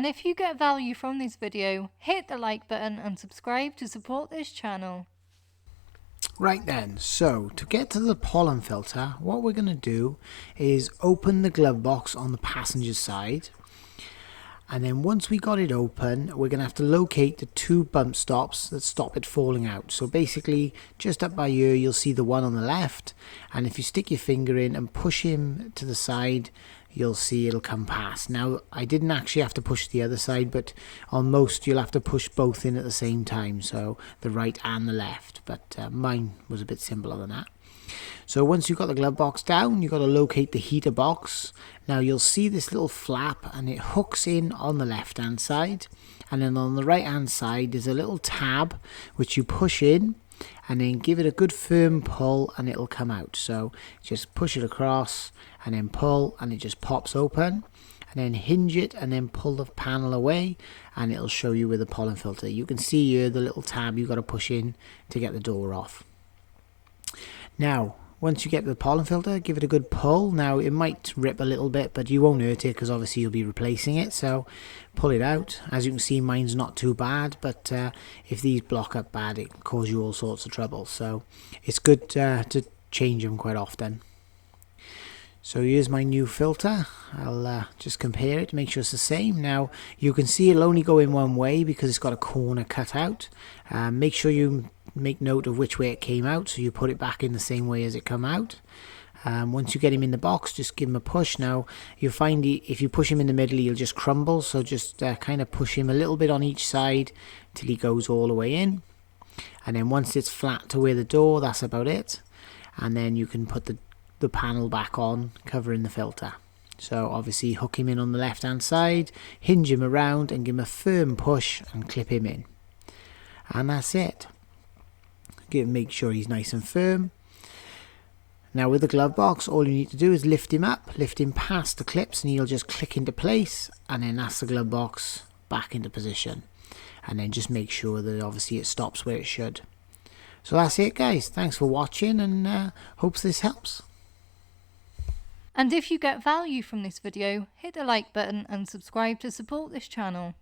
And if you get value from this video, hit the like button and subscribe to support this channel. Right then, so to get to the pollen filter, what we're going to do is open the glove box on the passenger side. And then once we got it open, we're going to have to locate the two bump stops that stop it falling out. So basically, just up by here, you'll see the one on the left. And if you stick your finger in and push him to the side, you'll see it'll come past. Now, I didn't actually have to push the other side, but on most, you'll have to push both in at the same time. So the right and the left. But mine was a bit simpler than that. So once you've got the glove box down, you've got to locate the heater box. Now you'll see this little flap and it hooks in on the left hand side, and then on the right hand side there's a little tab which you push in and then give it a good firm pull and it'll come out. So just push it across and then pull and it just pops open, and then hinge it and then pull the panel away and it'll show you with the pollen filter. You can see here the little tab you've got to push in to get the door off. Now, once you get the pollen filter, give it a good pull. Now, it might rip a little bit, but you won't hurt it because obviously you'll be replacing it. So, pull it out. As you can see, mine's not too bad, but if these block up bad, it can cause you all sorts of trouble. So, it's good to change them quite often. So, here's my new filter. I'll just compare it to make sure it's the same. Now, you can see it'll only go in one way because it's got a corner cut out. Make sure you make note of which way it came out, so you put it back in the same way as it come out. Once you get him in the box, just give him a push. Now you'll find if you push him in the middle, he'll just crumble, so just kind of push him a little bit on each side till he goes all the way in, and then once it's flat to where the door, that's about it, and then you can put the panel back on, covering the filter. So obviously hook him in on the left hand side, hinge him around and give him a firm push and clip him in, and that's it. Make sure he's nice and firm. Now with the glove box, all you need to do is lift him up, lift him past the clips, and he'll just click into place, and then that's the glove box back into position. And then just make sure that obviously it stops where it should. So that's it, guys. Thanks for watching, and hopes this helps. And if you get value from this video, hit the like button and subscribe to support this channel.